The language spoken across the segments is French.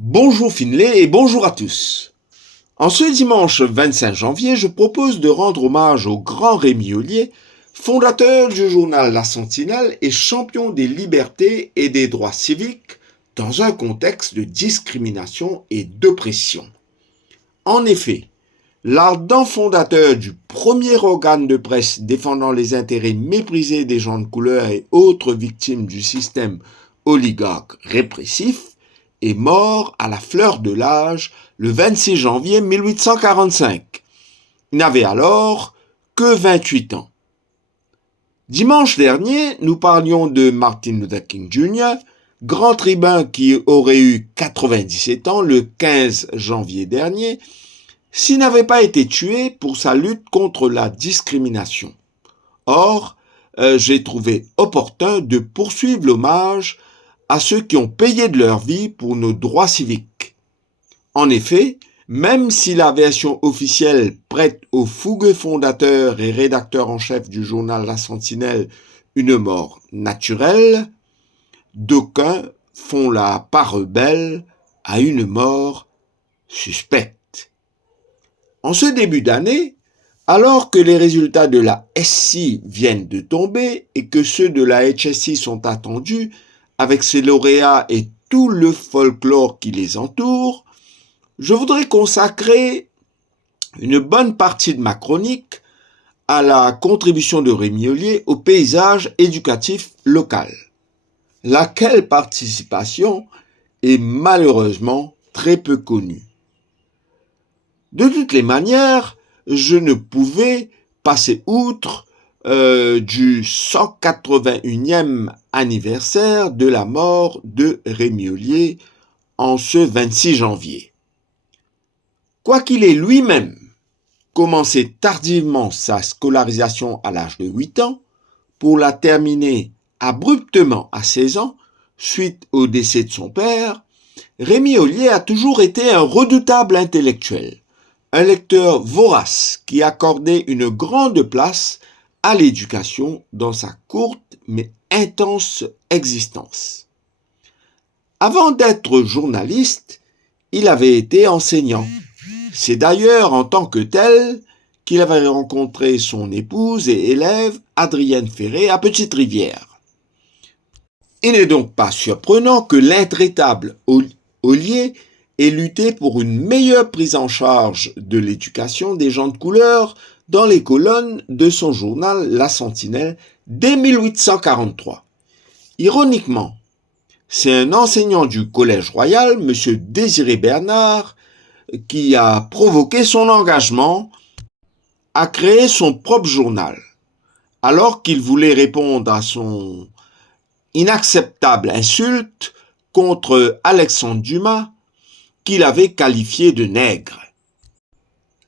Bonjour Finlay et bonjour à tous. En ce dimanche 25 janvier, je propose de rendre hommage au grand Rémi Ollier, fondateur du journal La Sentinelle et champion des libertés et des droits civiques dans un contexte de discrimination et d'oppression. En effet, l'ardent fondateur du premier organe de presse défendant les intérêts méprisés des gens de couleur et autres victimes du système oligarque répressif est mort à la fleur de l'âge le 26 janvier 1845. Il n'avait alors que 28 ans. Dimanche dernier, nous parlions de Martin Luther King Jr., grand tribun qui aurait eu 97 ans le 15 janvier dernier, s'il n'avait pas été tué pour sa lutte contre la discrimination. Or, j'ai trouvé opportun de poursuivre l'hommage à ceux qui ont payé de leur vie pour nos droits civiques. En effet, même si la version officielle prête au fougueux fondateur et rédacteur en chef du journal La Sentinelle une mort naturelle, d'aucuns font la part belle à une mort suspecte. En ce début d'année, alors que les résultats de la SI viennent de tomber et que ceux de la HSI sont attendus, avec ses lauréats et tout le folklore qui les entoure, je voudrais consacrer une bonne partie de ma chronique à la contribution de Rémi Ollier au paysage éducatif local, laquelle participation est malheureusement très peu connue. De toutes les manières, je ne pouvais passer outre du 181e anniversaire de la mort de Rémi Ollier en ce 26 janvier. Quoiqu'il ait lui-même commencé tardivement sa scolarisation à l'âge de 8 ans, pour la terminer abruptement à 16 ans, suite au décès de son père, Rémi Ollier a toujours été un redoutable intellectuel, un lecteur vorace qui accordait une grande place à l'éducation dans sa courte mais intense existence. Avant d'être journaliste, il avait été enseignant. C'est d'ailleurs en tant que tel qu'il avait rencontré son épouse et élève Adrienne Ferré à Petite-Rivière. Il n'est donc pas surprenant que l'intraitable Ollier ait lutté pour une meilleure prise en charge de l'éducation des gens de couleur dans les colonnes de son journal La Sentinelle dès 1843. Ironiquement, c'est un enseignant du Collège Royal, M. Désiré Bernard, qui a provoqué son engagement à créer son propre journal, alors qu'il voulait répondre à son inacceptable insulte contre Alexandre Dumas, qu'il avait qualifié de nègre.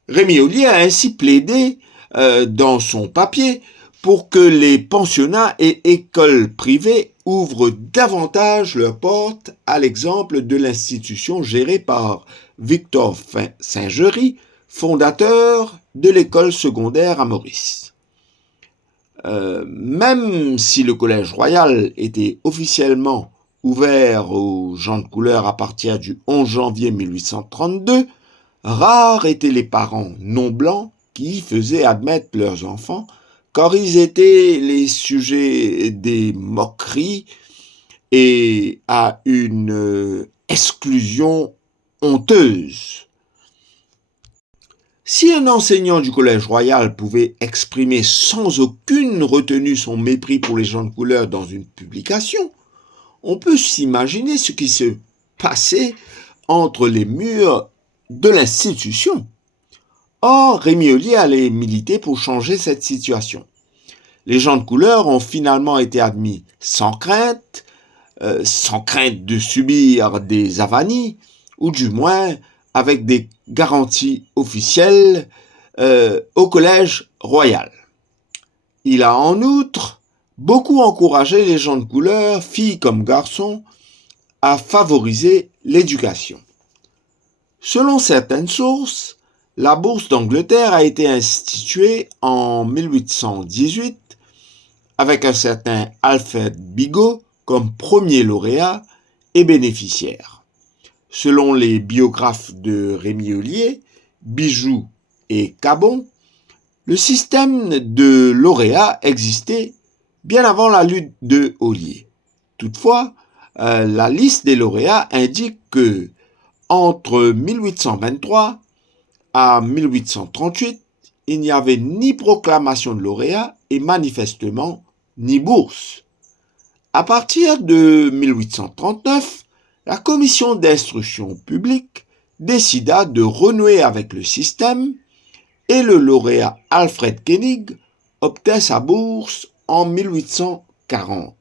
Rémi Ollier a ainsi plaidé dans son papier pour que les pensionnats et écoles privées ouvrent davantage leurs portes à l'exemple de l'institution gérée par Victor Saint-Jury, fondateur de l'école secondaire à Maurice. Même si le Collège Royal était officiellement ouvert aux gens de couleur à partir du 11 janvier 1832, rares étaient les parents non blancs qui y faisaient admettre leurs enfants, car ils étaient les sujets des moqueries et à une exclusion honteuse. Si un enseignant du Collège Royal pouvait exprimer sans aucune retenue son mépris pour les gens de couleur dans une publication, on peut s'imaginer ce qui se passait entre les murs de l'institution. Or, Rémi Ollier allait militer pour changer cette situation. Les gens de couleur ont finalement été admis sans crainte de subir des avanies, ou du moins avec des garanties officielles au Collège Royal. Il a en outre beaucoup encouragé les gens de couleur, filles comme garçons, à favoriser l'éducation. Selon certaines sources, la Bourse d'Angleterre a été instituée en 1818 avec un certain Alfred Bigot comme premier lauréat et bénéficiaire. Selon les biographes de Rémi Ollier, Bijoux et Cabon, le système de lauréat existait bien avant la lutte de Ollier. Toutefois, la liste des lauréats indique que entre 1823 à 1838, il n'y avait ni proclamation de lauréat et manifestement ni bourse. À partir de 1839, la commission d'instruction publique décida de renouer avec le système et le lauréat Alfred Koenig obtint sa bourse en 1840.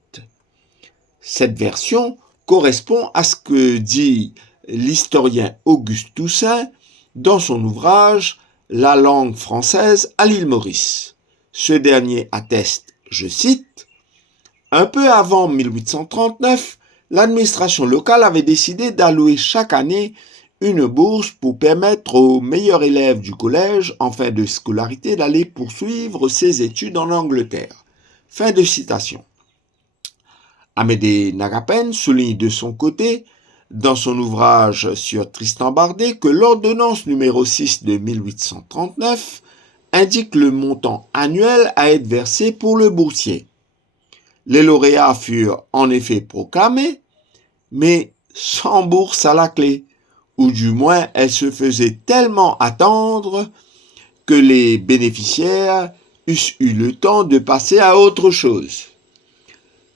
Cette version correspond à ce que dit l'historien Auguste Toussaint dans son ouvrage « La langue française à l'île Maurice ». Ce dernier atteste, je cite, « Un peu avant 1839, l'administration locale avait décidé d'allouer chaque année une bourse pour permettre aux meilleurs élèves du collège en fin de scolarité d'aller poursuivre ses études en Angleterre. » Fin de citation. Amédée Nagapen souligne de son côté, dans son ouvrage sur Tristan Bardet, que l'ordonnance numéro 6 de 1839 indique le montant annuel à être versé pour le boursier. Les lauréats furent en effet proclamés, mais sans bourse à la clé, ou du moins elle se faisait tellement attendre que les bénéficiaires eussent eu le temps de passer à autre chose.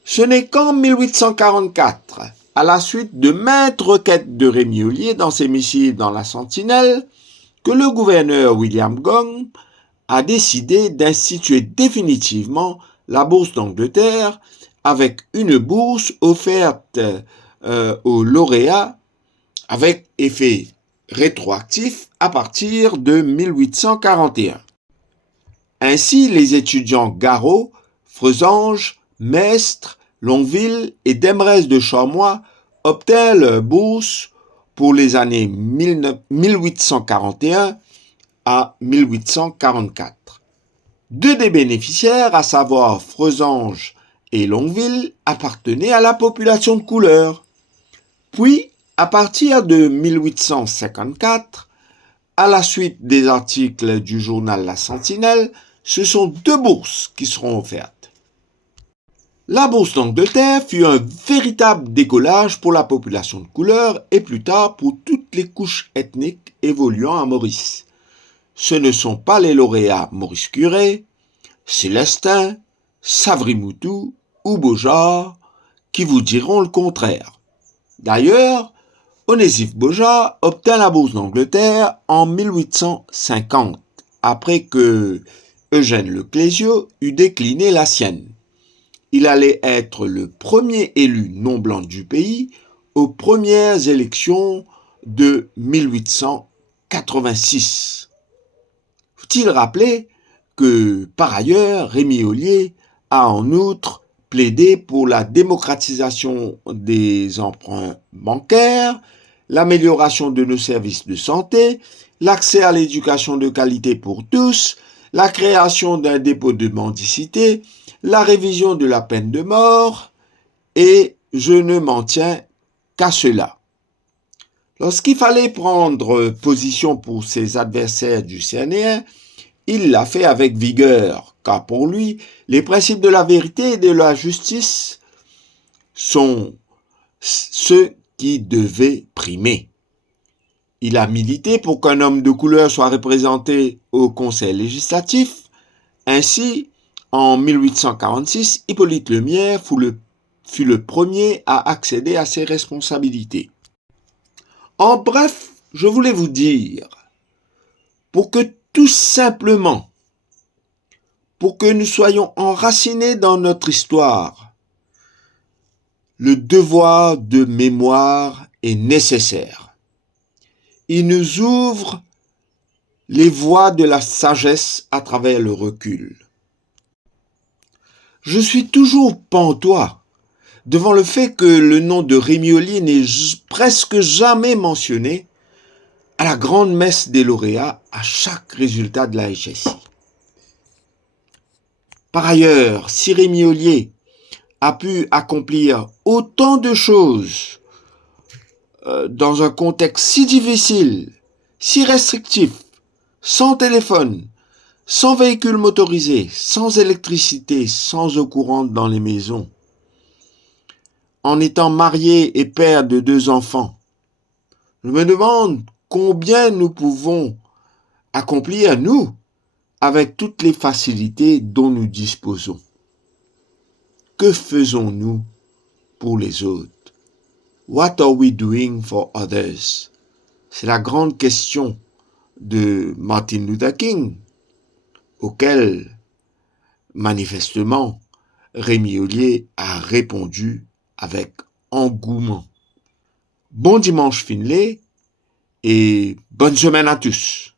Ce n'est qu'en 1844, à la suite de maintes requêtes de Rémi Ollier dans ses missives dans la Sentinelle, que le gouverneur William Gong a décidé d'instituer définitivement la Bourse d'Angleterre avec une bourse offerte aux lauréats avec effet rétroactif à partir de 1841. Ainsi, les étudiants Garot, Freusange, Mestre, Longueville et Demrez de Chamois obtinrent leur bourse pour les années 1841 à 1844. Deux des bénéficiaires, à savoir Freusange et Longueville, appartenaient à la population de couleur. Puis, à partir de 1854, à la suite des articles du journal La Sentinelle, ce sont deux bourses qui seront offertes. La Bourse d'Angleterre fut un véritable décollage pour la population de couleur et plus tard pour toutes les couches ethniques évoluant à Maurice. Ce ne sont pas les lauréats Maurice Curé, Célestin, Savry-Moutou ou Beaujard qui vous diront le contraire. D'ailleurs, Onésif Beaujard obtint la Bourse d'Angleterre en 1850, après que Eugène Leclésio eut décliné la sienne. Il allait être le premier élu non blanc du pays aux premières élections de 1886. Faut-il rappeler que, par ailleurs, Rémi Ollier a en outre plaidé pour la démocratisation des emprunts bancaires, l'amélioration de nos services de santé, l'accès à l'éducation de qualité pour tous, la création d'un dépôt de mendicité, la révision de la peine de mort, et je ne m'en tiens qu'à cela. Lorsqu'il fallait prendre position pour ses adversaires du CNR, il l'a fait avec vigueur, car pour lui, les principes de la vérité et de la justice sont ceux qui devaient primer. Il a milité pour qu'un homme de couleur soit représenté au Conseil législatif. Ainsi, en 1846, Hippolyte Lemierre fut le premier à accéder à ses responsabilités. En bref, je voulais vous dire, pour que tout simplement, pour que nous soyons enracinés dans notre histoire, le devoir de mémoire est nécessaire. Il nous ouvre les voies de la sagesse à travers le recul. Je suis toujours pantois devant le fait que le nom de Rémi Ollier n'est presque jamais mentionné à la grande messe des lauréats à chaque résultat de la HSI. Par ailleurs, si Rémi Ollier a pu accomplir autant de choses dans un contexte si difficile, si restrictif, sans téléphone, sans véhicule motorisé, sans électricité, sans eau courante dans les maisons, en étant marié et père de 2 enfants, je me demande combien nous pouvons accomplir, nous, avec toutes les facilités dont nous disposons. Que faisons-nous pour les autres? What are we doing for others? C'est la grande question de Martin Luther King, auquel, manifestement, Rémi Ollier a répondu avec engouement. Bon dimanche Finlay et bonne semaine à tous.